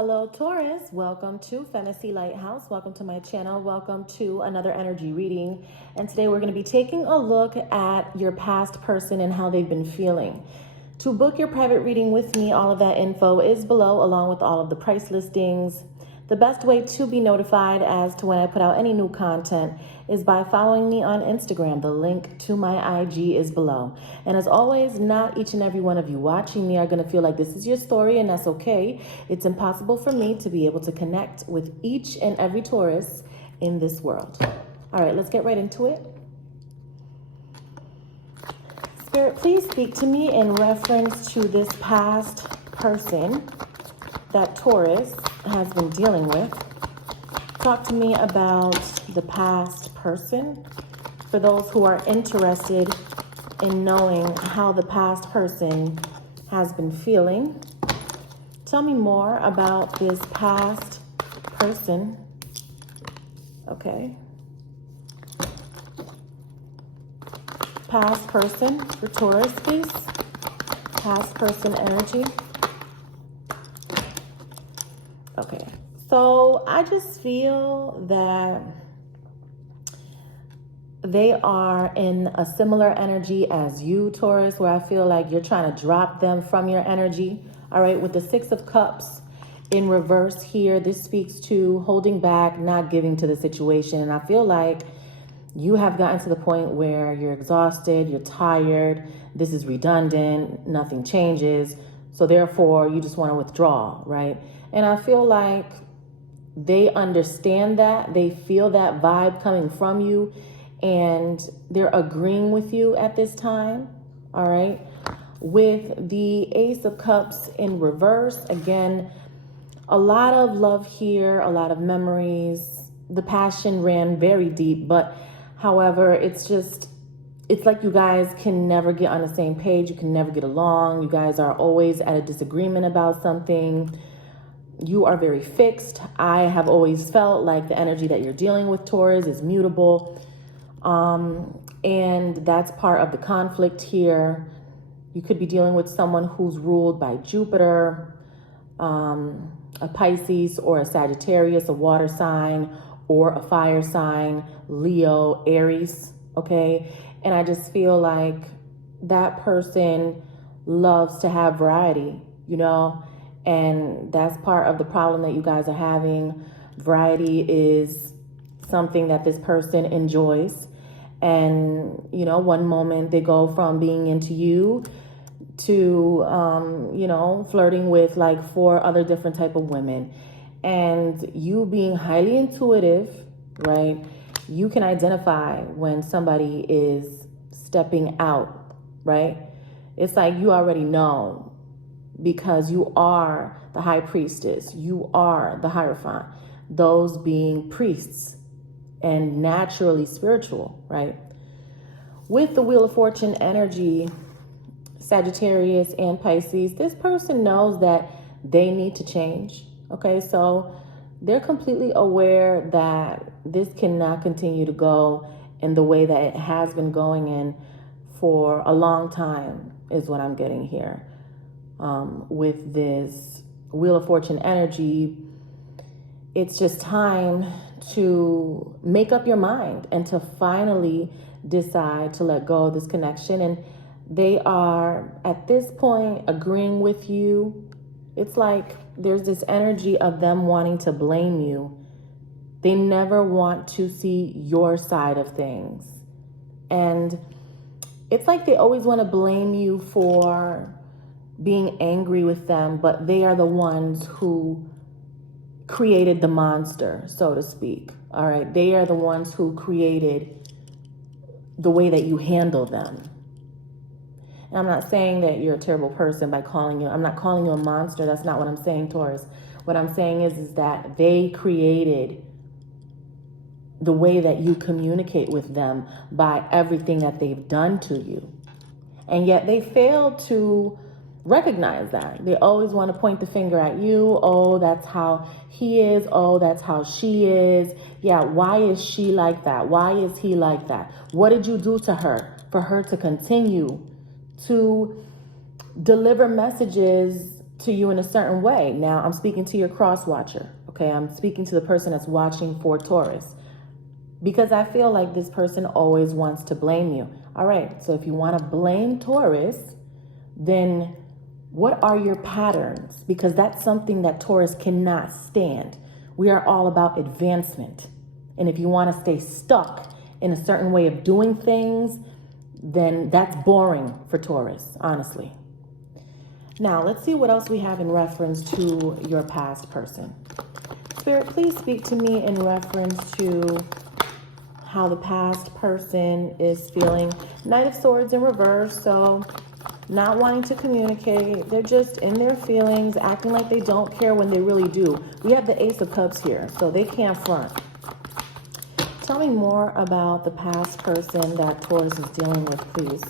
Hello, Taurus. Welcome to Femacy LightHouse. Welcome to my channel. Welcome to another energy reading. And today we're going to be taking a look at your past person and how they've been feeling. To book your private reading with me, all of that info is below, along with all of the price listings. The best way to be notified as to when I put out any new content is by following me on Instagram. The link to my IG is below. And as always, not each and every one of you watching me are going to feel like this is your story, and that's okay. It's impossible for me to be able to connect with each and every Taurus in this world. All right, let's get right into it. Spirit, please speak to me in reference to this past person that Taurus has been dealing with. Talk to me about the past person. For those who are interested in knowing how the past person has been feeling, tell me more about this past person. Okay. Past person for Taurus, please. Past person energy. Okay, so I just feel that they are in a similar energy as you, Taurus, where I feel like you're trying to drop them from your energy. All right, with the Six of Cups in reverse here, this speaks to holding back, not giving to the situation. And I feel like you have gotten to the point where you're exhausted, you're tired, this is redundant, nothing changes. So therefore, you just want to withdraw, right? And I feel like they understand that, they feel that vibe coming from you, and they're agreeing with you at this time, all right? With the Ace of Cups in reverse, again, a lot of love here, a lot of memories. The passion ran very deep, but however, it's like you guys can never get on the same page. You can never get along. You guys are always at a disagreement about something. You are very fixed. I have always felt like the energy that you're dealing with, Taurus, is mutable. And that's part of the conflict here. You could be dealing with someone who's ruled by Jupiter, a Pisces or a Sagittarius, a water sign, or a fire sign, Leo, Aries, okay? And I just feel like that person loves to have variety, you know? And that's part of the problem that you guys are having. Variety is something that this person enjoys. And, you know, one moment they go from being into you to, flirting with like 4 other different type of women. And you being highly intuitive, right? You can identify when somebody is stepping out, right? It's like you already know, because you are the high priestess, you are the Hierophant, those being priests and naturally spiritual, right? With the Wheel of Fortune energy, Sagittarius and Pisces, this person knows that they need to change, okay? So they're completely aware that this cannot continue to go in the way that it has been going in for a long time, is what I'm getting here. With this Wheel of Fortune energy, it's just time to make up your mind and to finally decide to let go of this connection. And they are, at this point, agreeing with you. It's like there's this energy of them wanting to blame you. They never want to see your side of things. And it's like they always want to blame you for being angry with them, but they are the ones who created the monster, so to speak. All right. They are the ones who created the way that you handle them. And I'm not saying that you're a terrible person by I'm not calling you a monster. That's not what I'm saying, Taurus. What I'm saying is that they created the way that you communicate with them by everything that they've done to you. And yet they fail to recognize that. They always want to point the finger at you. Oh, that's how he is. Oh, that's how she is. Yeah, why is she like that? Why is he like that? What did you do to her for her to continue to deliver messages to you in a certain way. Now, I'm speaking to your cross watcher, okay? I'm speaking to the person that's watching for Taurus, because I feel like this person always wants to blame you. All right, so if you want to blame Taurus, then what are your patterns? Because that's something that Taurus cannot stand. We are all about advancement. And if you want to stay stuck in a certain way of doing things, then that's boring for Taurus, honestly. Now, let's see what else we have in reference to your past person. Spirit, please speak to me in reference to how the past person is feeling. Knight of Swords in reverse, so not wanting to communicate. They're just in their feelings, acting like they don't care when they really do. We have the Ace of Cups here, so they can't front. Tell me more about the past person that Taurus is dealing with, please.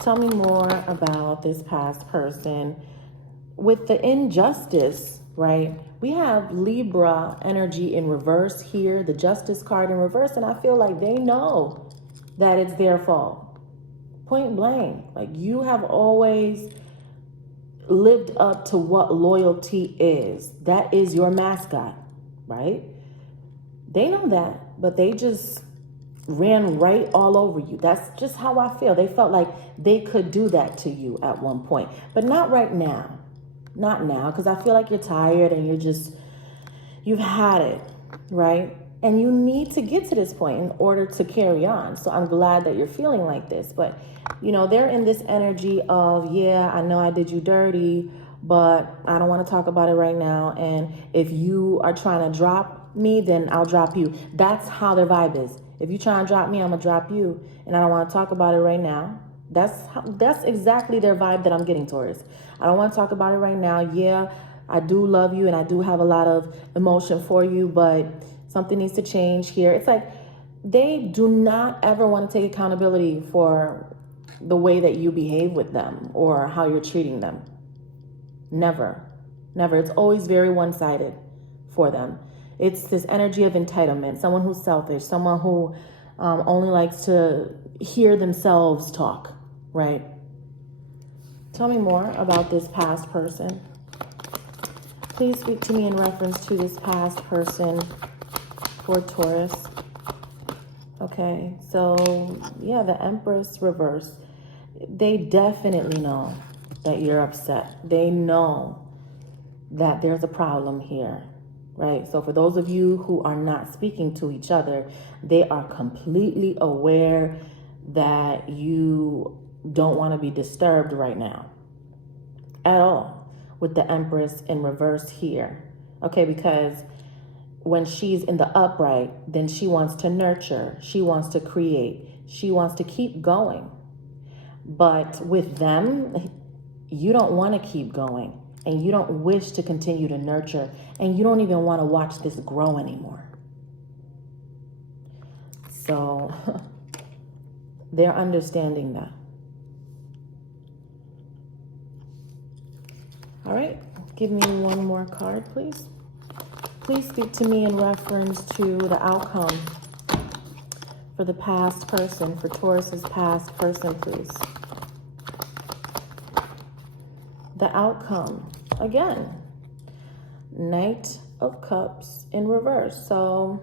Tell me more about this past person. With the injustice, right? We have Libra energy in reverse here, the Justice card in reverse, and I feel like they know that it's their fault. Point blank. Like, you have always lived up to what loyalty is. That is your mascot, right? They know that, but they just ran right all over you. That's just how I feel. They felt like they could do that to you at one point, but not right now. Not now, because I feel like you're tired and you've had it, right? And you need to get to this point in order to carry on. So I'm glad that you're feeling like this. But, you know, they're in this energy of, yeah, I know I did you dirty, but I don't want to talk about it right now. And if you are trying to drop me, then I'll drop you. That's how their vibe is. If you try and drop me, I'm going to drop you. And I don't want to talk about it right now. That's exactly their vibe that I'm getting, Taurus. I don't want to talk about it right now. Yeah, I do love you and I do have a lot of emotion for you, but something needs to change here. It's like they do not ever want to take accountability for the way that you behave with them or how you're treating them. Never. Never. It's always very one-sided for them. It's this energy of entitlement, someone who's selfish, someone who only likes to hear themselves talk, right? Tell me more about this past person. Please speak to me in reference to this past person for Taurus. Okay, so yeah, the Empress reverse. They definitely know that you're upset. They know that there's a problem here, right? So for those of you who are not speaking to each other, they are completely aware that you don't want to be disturbed right now at all with the Empress in reverse here. Okay, because when she's in the upright, then she wants to nurture, she wants to create, she wants to keep going. But with them, you don't want to keep going, and you don't wish to continue to nurture, and you don't even want to watch this grow anymore. So they're understanding that. All right, give me one more card, please. Please speak to me in reference to the outcome for the past person, for Taurus's past person, please. The outcome, again, Knight of Cups in reverse. So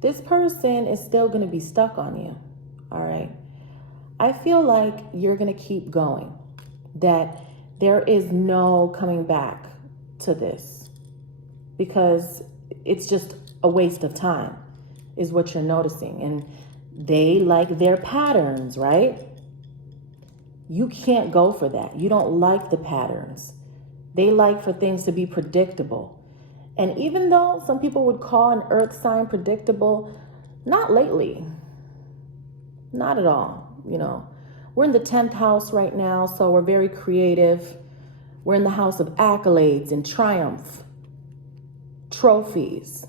this person is still going to be stuck on you, all right? I feel like you're going to keep going, that there is no coming back to this because it's just a waste of time is what you're noticing. And they like their patterns, right? You can't go for that. You don't like the patterns. They like for things to be predictable. And even though some people would call an earth sign predictable, not lately. Not at all, you know. We're in the 10th house right now, so we're very creative. We're in the house of accolades and triumph, trophies,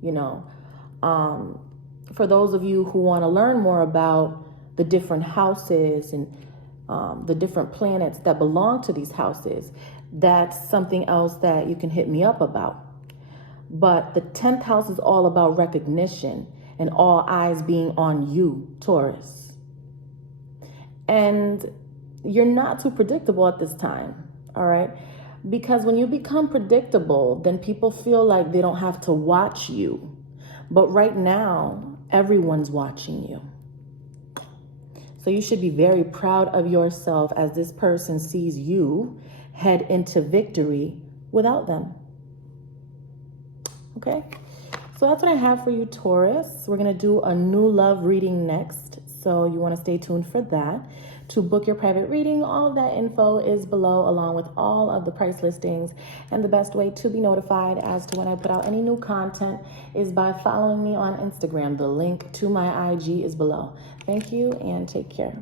you know. For those of you who want to learn more about the different houses and the different planets that belong to these houses, that's something else that you can hit me up about. But the 10th house is all about recognition and all eyes being on you, Taurus. And you're not too predictable at this time. all right? Because when you become predictable, then people feel like they don't have to watch you. But right now, everyone's watching you. So you should be very proud of yourself as this person sees you head into victory without them. Okay? So that's what I have for you, Taurus. We're going to do a new love reading next. So you want to stay tuned for that. To book your private reading, all of that info is below, along with all of the price listings. And the best way to be notified as to when I put out any new content is by following me on Instagram. The link to my IG is below. Thank you and take care.